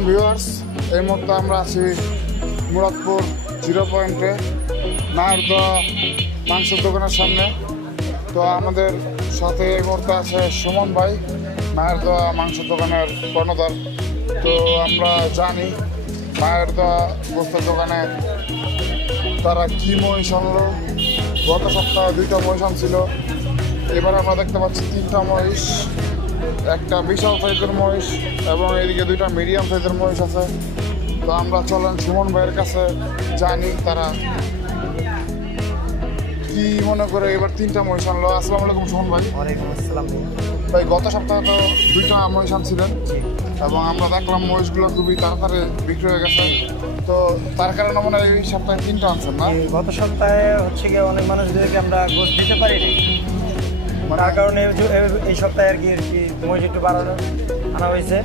আলাইকুম ভিউয়ার্স, এই মুহূর্তে আমরা আছি মুরাদপুর 0 পয়েন্টে নায়ের দোয়া মাংসের দোকানের সামনে। তো আমাদের সাথে এই মুহূর্তে আছে সুমন ভাই, নায়ের দোয়া মাংসের দোকানের কর্ণধার। তো আমরা জানি নায়ের দোয়া গোস্তের দোকানে তারা কী মহিষ আনলো। গত সপ্তাহে 2টা মহিষ আনছিল, এবার আমরা দেখতে পাচ্ছি 3টা মহিষ, একটা বিশাল সাইজের মহিষ এবং এদিকে 2টা মিডিয়াম সাইজের মহিষ আছে। তো আমরা চলেন সুমন ভাইয়ের কাছে জানি তারা কি মনে করে এবার 3টা মহিষ আনলো। আসসালামু আলাইকুম সুমন ভাই। ওয়ালাইকুম আসসালাম ভাই, গত সপ্তাহে তো 2টা মহিষ আনছিলেন এবং আমরা দেখলাম মহিষগুলো খুবই তাড়াতাড়ি বিক্রি হয়ে গেছে। তো তার কারণে মনে হয় এই সপ্তাহে 3টা আনছেন না? গত সপ্তাহে হচ্ছে গিয়ে অনেক মানুষদেরকে আমরা গোস্ত দিতে পারিনি, তার কারণে এই সপ্তাহে আর কি মহিষ একটু বাড়ানো আনা হয়েছে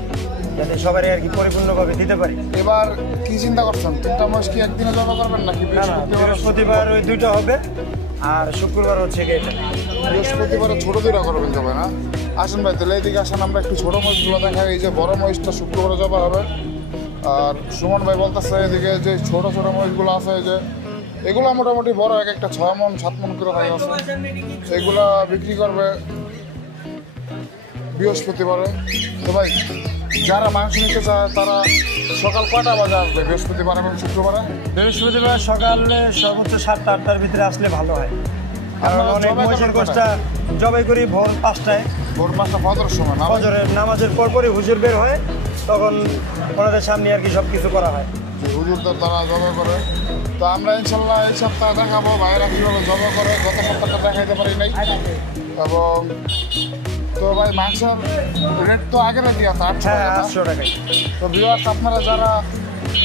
যাতে সবারই আর কি পরিপূর্ণভাবে দিতে পারি। এবার কি চিন্তা করছেন, 3টা মহিষ কি একদিনে জমা করবেন নাকি বৃহস্পতিবার ওই 2টা হবে আর শুক্রবার হচ্ছে গিয়ে বৃহস্পতিবারে ছোটো 2টা করবেন জবা না? আসেন ভাই, তাহলে এইদিকে আসেন, আমরা একটু ছোটো মহিষগুলো দেখাই। এই যে বড় মহিষটা শুক্রবারে জবা হবে। আর সুমন ভাই বলতেছে এদিকে যে ছোটো ছোটো মহিষগুলো আছে, যে এগুলো মোটামুটি বড়, এক একটা 6 মণ 7 মণ করে হয়ে আছে। এগুলা বিক্রি করবে বৃহস্পতিবারে। তো ভাই, যারা মাংস নিতে চায় তারা সকাল কয়টা বাজে আসবে বৃহস্পতিবার এবং শুক্রবারে? বৃহস্পতিবার সকালে সর্বোচ্চ 7টা 8টার ভিতরে আসলে ভালো হয়, কারণ অনেক মহিষের গোষ্ঠটা জবাই করি ভোর 5টায়। ভোর 5টা ফজরের সময় না? ফজরের নামাজের পরপরই হুজুর বের হয়, তখন ওনাদের সামনে আর কি সব কিছু করা হয়। হুজুরদের দ্বারা জবা করে। তো আমরা ইনশাল্লাহ এই সপ্তাহে দেখাবো ভাইয়েরা কীভাবে জবা করে। গত সপ্তাহটা দেখাইতে পারি নাই। এবং তো ভাই, মাংসের রেট তো আগের রেটই আছে 800 টাকা। তো ভিউয়ার্স, আপনারা যারা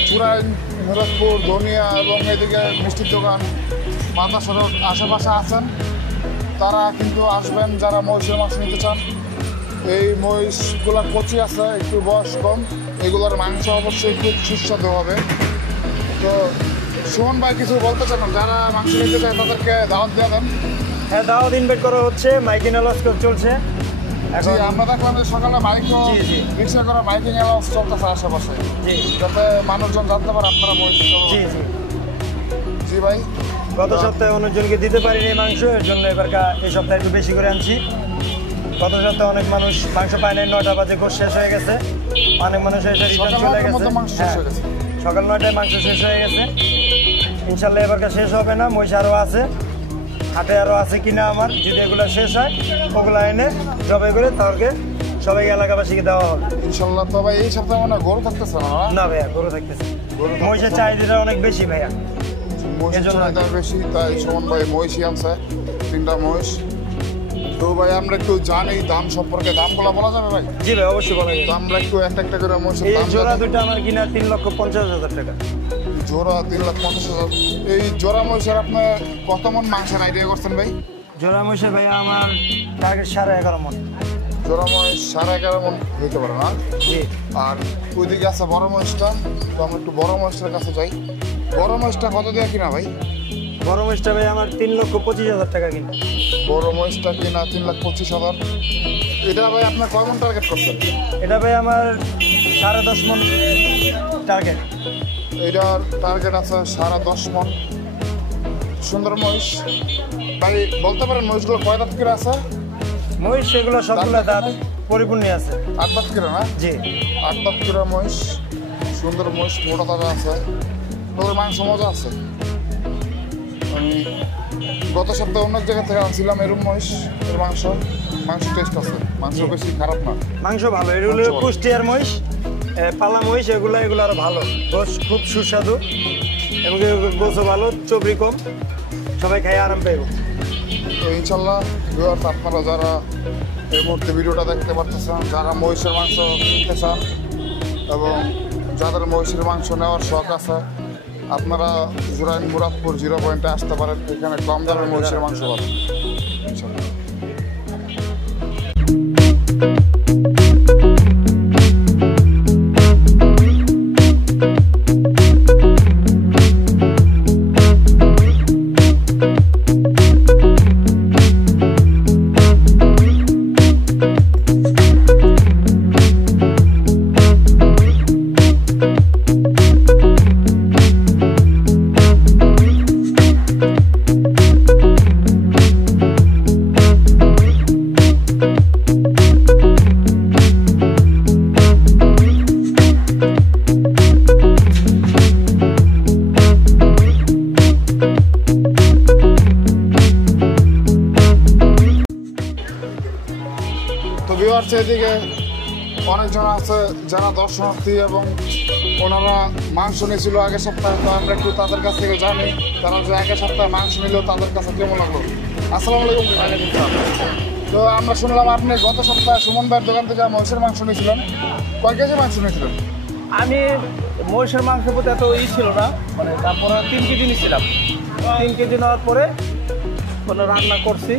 চুরাইন, মুরাদপুর, ধনিয়া এবং এদিকে মিষ্টির দোকান, মাথা সড়ক আশেপাশে আছেন, তারা কিন্তু আসবেন যারা মহিষের মাংস নিতে চান। এই মহিষগুলোর কচি আছে, একটু বয়স কম, এগুলোর মাংস অবশ্যই খুব সুস্বাদু হবে। তো সুমন ভাই কিছু বলতে চান, যারা মাংস নিতে চায় তাদেরকে দাওয়াত দিয়ে দেন। হ্যাঁ, দাওয়াত ইনভাইট করা হচ্ছে, মাইকিং অ্যালাউন্স চলছে। এখন আমরা দেখলাম যে সকালে বাইকও রিক্সা করা মাইকিং অ্যালাউন্স চলতেছে আশেপাশে, যাতে মানুষজন জানতে পারে আপনারা মহিষ। জি ভাই, গত সপ্তাহে অনেকজনকে দিতে পারিনি এই মাংস, এর জন্য এবার এই সপ্তাহে একটু বেশি করে আনছি। গত সপ্তাহে অনেক মানুষ মাংস পায় নাই, 9টা বাজে গোশ শেষ হয়ে গেছে, অনেক মানুষ এসে রিটার্ন চলে গেছে। সকাল 9টায় মাংস শেষ হয়ে গেছে। ইনশাল্লাহ এবারকার শেষ হবে না, মহিষ আরও আছে, হাটে আরও আছে কিনা আমার, যদি এগুলো শেষ হয় ওগুলো এনে জবাই করে তাহলে সবাই এলাকাবাসীকে দেওয়া হবে ইনশাল্লাহ। তো ভাই, এই সপ্তাহে মানে গরু থাকতেছে না ভাইয়া? গরু থাকতেছে, মহিষের চাহিদাটা অনেক বেশি ভাইয়া, মহিষের চাহিদা বেশি, তাই সুমন ভাই মহিষই আনছে 3টা মহিষ। তো ভাই, আমরা একটু জানি দাম সম্পর্কে, দামগুলো বলা যাবে ভাই? জি ভাই, অবশ্যই বলা যাবে। তো আমরা একটু একটা করে মহিষের দাম। জোড়া 2টা আমার কিনা 3,50,000 টাকা। জোড়া 3,50,000। এই জোড়া মহিষের আপনার কত মণ মাংসের আইডিয়া করছেন ভাই? জোড়া মহিষের ভাইয়া আমার টার্গেট 11.5 মণ। জোড়া মহিষ 11.5 মণ হইতে পারে না? জি। আর ওইদিকে আছে বড় মহিষটা, তো আমরা একটু বড় মহিষটার কাছে যাই। বড় মহিষটা কত দিয়ে কিনা ভাই? বড় মহিষটা ভাই আমার 3,25,000 টাকা কিনা। বড় মহিষটা কিনা 3,25,000। এটা ভাই আপনার কয় মণ টার্গেট করছেন? এটা ভাই আমার 10.5 মণ টার্গেট। এটার টার্গেট আছে 10.5 মণ। সুন্দর মহিষ ভাই, বলতে পারেন মহিষগুলো কয় দাঁত করে আছে? মহিষ সেগুলো সবগুলো দাঁত পরিপূর্ণ আছে। 8 দাঁত করে না? জি, 8 দাঁত করে মহিষ, সুন্দর মহিষ, মোটা তাজা আছে, তোদের মাংস মজা আছে। আমি গত সপ্তাহে অন্য জায়গা থেকে আনছিলাম এরকম মহিষ, এর মাংস টেস্ট আছে, মাংস বেশি খারাপ না, মাংস ভালো। এগুলো কুষ্টিয়ার মহিষ, পালা মহিষ, এগুলো আরো ভালো, গোশ খুব সুস্বাদু এবং গোছও ভালো, চবরি কম, সবাই খাই আরাম পাইব। তো ইনশাল্লাহ ভিউয়ার্স, আপনারা যারা এই মুহূর্তে ভিডিওটা দেখতে পারতেছেন, যারা মহিষের মাংস কিনতে চান এবং যাদের মহিষের মাংস নেওয়ার শখ আছে, আপনারা জুরাইন মুরাদপুর 0 পয়েন্টে আসতে পারেন। এখানে কম দামে মহিষের মাংস পাবেন ইনশাল্লাহ। এদিকে অনেকজন আছে যারা দর্শনার্থী এবং ওনারা মাংস নিয়েছিল আগের সপ্তাহে, তো আমরা একটু তাদের কাছ থেকে জানি তারা যে আগের সপ্তাহে মাংস নিল তাদের কাছে কেমন লাগলো। আসসালামু আলাইকুম। তো আমরা শুনলাম আপনি গত সপ্তাহে সুমন ভাইয়ের দোকান থেকে মহিষের মাংস নিয়েছিলেন, কয় কেজি মাংস নিয়েছিলেন? আমি মহিষের মাংস প্রতি এত ছিল না, মানে তারপরে 3 কেজি নিয়েছিলাম। 3 কেজি নেওয়ার পরে মানে রান্না করছি,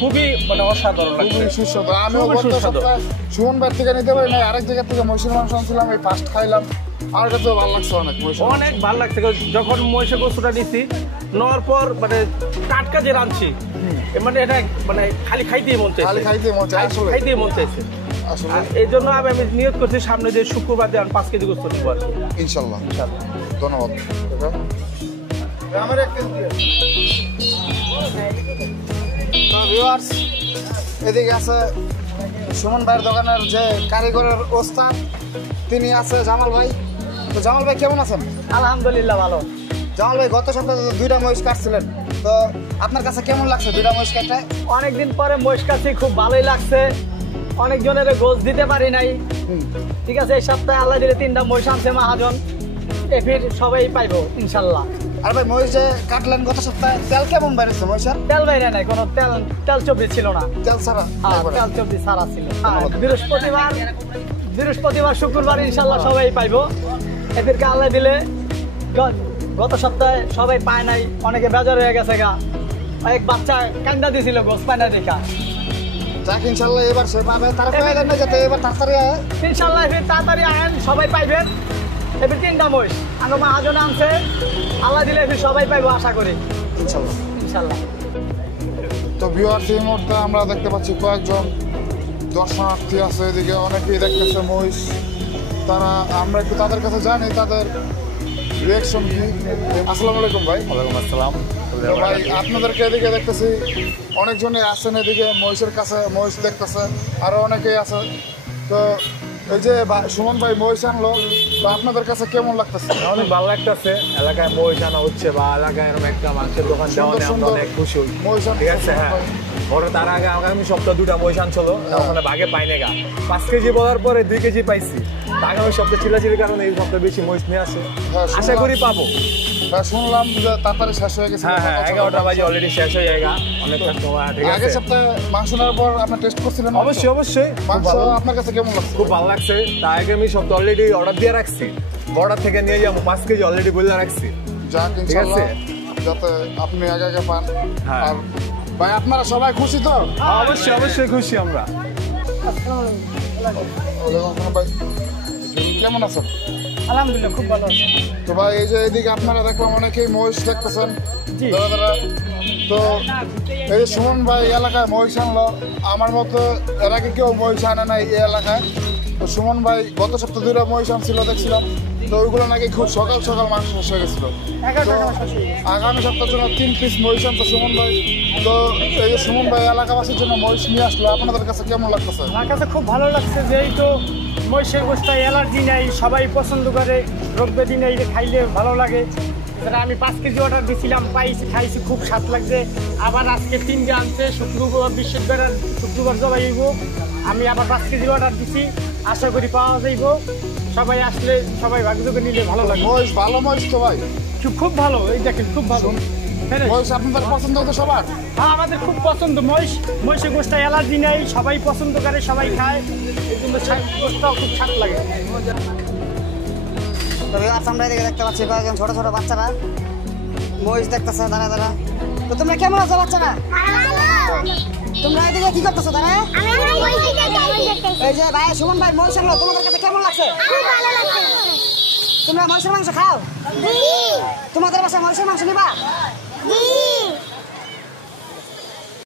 খুবই মানে অসাধারণ লাগছে, খুবই সুস্বাদু। আমিও খুবই গত সুস্বাদু। সপ্তাহে সুমন ভাইয়ের থেকে নিতে পারি না, আরেক জায়গা থেকে মহিষের মাংস আনছিলাম, এই ফার্স্ট খাইলাম, আমার কাছে ভালো লাগছে অনেক মহিষের মাংস। অনেক ভালো লাগছে। যখন মহিষের গোস্তটা নিছি নেওয়ার পর মানে টাটকা যে রাঁধছি, মানে এটা মানে খালি খাইতেই মন চাইছে, খালি খাইতে মন চায় আসলে। খাইতেই মন চাইছে। আসলে আর এই জন্য আমি নিয়ত করছি সামনে যে শুক্রবার দিয়ে আমি 5 কেজি গোস্ত নিবো আর কি। ইনশাল্লাহ। ধন্যবাদ। আমার তো ভিউয়ার্স, এদিকে আছে সুমন ভাইয়ের দোকানের যে কারিগরের ওস্তাদ, তিনি আছে জামাল ভাই। তো জামাল ভাই কেমন আছেন? আলহামদুলিল্লাহ ভালো। জামাল ভাই গত সপ্তাহে তো 2টা মহিষ কাটছিলেন, তো আপনার কাছে কেমন লাগছে 2টা মহিষ কাটতে? অনেকদিন পরে মহিষ কাছে খুব ভালোই লাগছে। অনেকজনের গোছ দিতে পারি নাই, ঠিক আছে। এই সপ্তাহে আল্লাহ দিলে 3টা মহিষ আনছে মহাজন, এফির সবাই পাইবো ইনশাল্লাহ। আর ভাই মহিষ যে কাটলেন গত সপ্তাহে, তেল কেমন বেড়েছে মহিষের? তেল বাইরে নাই, কোনো তেল চব্বি ছিল না। তেল ছাড়া একবারে? তেল চব্বি সারা ছিল। বৃহস্পতিবার শুক্রবার ইনশাল্লাহ সবাই পাইবো। এদেরকে আল্লাহ দিলে গত সপ্তাহে সবাই পায় নাই, অনেকে বেজার হয়ে গেছে গা। এক বাচ্চা কান্দা দিয়েছিল গোছ পায় না দেখা। যাক ইনশাল্লাহ এবার সে পাবে, তারা কয়ে দেন না যাতে এবার তাড়াতাড়ি আয়। ইনশাল্লাহ এবার তাড়াতাড়ি আয়েন, সবাই পাইবেন। এবার 3টা মহিষ আমার মহাজন আনছে, আল্লাহ দিলে এবার সবাই পাইবো আশা করি ইনশাল্লাহ। ইনশাল্লাহ। তো ভিউয়ার্স, এই মুহূর্তে আমরা দেখতে পাচ্ছি কয়েকজন দর্শনার্থী আছে, এদিকে অনেকেই দেখতেছে মহিষ। তারা আমরা একটু তাদের কাছে জানি তাদের রিয়াকশন কি। আসসালামু আলাইকুম ভাই। ওয়ালাইকুম আসসালাম। তো ভাই আপনাদেরকে এদিকে দেখতেছি অনেকজনই আছেন, এদিকে মহিষের কাছে মহিষ দেখতেছে, আরো অনেকেই আছে। তো এই যে সুমন ভাই মহিষ আনলো, তো আপনাদের কাছে কেমন লাগতেছে? অনেক ভালো লাগতেছে, এলাকায় মহিষ আনা হচ্ছে বা এলাকায় এরকম একটা মাংসের দোকান দেওয়া নিয়ে আমরা অনেক খুশি হই। মহিষ ঠিক আছে, হ্যাঁ। ওরা তার আগে আগামী সপ্তাহে 2টা মহিষ আনছিল, ওখানে ভাগে পাই না গা। 5 কেজি বলার পরে 2 কেজি পাইছি। আগামী সপ্তাহে চিলাচিলির কারণে এই সপ্তাহে বেশি মহিষ নিয়ে আসে, হ্যাঁ, আশা করি পাবো। শুনলাম যে তাড়াতাড়ি শেষ হয়ে গেছে। হ্যাঁ, 11টা বাজে অলরেডি শেষ হয়ে যায়, অনেক কাস্টমার। ঠিক আছে, আগের সপ্তাহে মাংস নেওয়ার পর আপনি টেস্ট করছিলেন? অবশ্যই খুব মাংস ভালো। আপনার কাছে কেমন লাগছে? খুব ভালো লাগছে। তার আগামী সপ্তাহে অলরেডি অর্ডার দিয়ে রাখছি, বর্ডার থেকে নিয়ে যাবো 5 কেজি অলরেডি বলে রাখছি। যাক ঠিক আছে, ইনশাআল্লাহ যাতে আপনি আগে আগে পান। হ্যাঁ। আর ভাই আপনারা সবাই খুশি তো? অবশ্যই খুশি আমরা। ভাই কেমন আছেন? আলহামদুলিল্লাহ খুব ভালো আছে। তো ভাই এই যে এদিকে আপনারা দেখলাম অনেকেই মহিষ দেখতেছেন দাদা। তো এই যে সুমন ভাই এই এলাকায় মহিষ আনলো, আমার মতো এর আগে কেউ মহিষ আনে নাই এই এলাকায়। তো সুমন ভাই গত সপ্তাহে 2টা মহিষ আনছিল দেখছিলাম, তো ওইগুলো নাকি খুব সকাল সকাল মাংস শেষ হয়ে গেছিল। তো আগামী সপ্তাহের জন্য 3 পিস মহিষ আনছে সুমন ভাই। তো এই যে সুমন ভাই এলাকাবাসীর জন্য মহিষ নিয়ে আসলো, আপনাদের কাছে কেমন লাগতেছে? আমার কাছে খুব ভালো লাগছে যে এই তো মহিষের গোস্তায় অ্যালার্জি নেই, সবাই পছন্দ করে, রোগ ব্যাধি নেই, খাইলে ভালো লাগে। এছাড়া আমি 5 কেজি অর্ডার দিয়েছিলাম, খাইছি, খুব স্বাদ লাগছে। আবার আজকে 3টা আনছে, শুক্রবার জবাই হইব। আমি আবার 5 কেজি অর্ডার দিছি, আশা করি পাওয়া যাইব। সবাই আসলে সবাই ভাগযোগে নিলে ভালো লাগে। মহিষ ভালো মহিষ তো ভাই? খুব ভালো, এই দেখেন খুব ভালো। মহিষ আপনাদের পছন্দ হতো সবার? হ্যাঁ, আমাদের খুব পছন্দ মহিষের গোস্তায় অ্যালার্জি নেই, সবাই পছন্দ করে, সবাই খায়, এই জন্য গোস্তাও খুব স্বাদ লাগে। তবে আমরা এদিকে দেখতে পাচ্ছি কয়েকজন ছোট ছোট বাচ্চারা মহিষ দেখতেছে দাঁড়া। তো তোমরা কেমন আছো বাচ্চারা? তোমরা এদিকে কি করতেছো দাঁড়া? এই যে ভাই সুমন ভাই মহিষ আনলো, তোমাদের কাছে কেমন লাগছে? তোমরা মহিষের মাংস খাও? তোমাদের বাসায় মহিষের মাংস নিবা?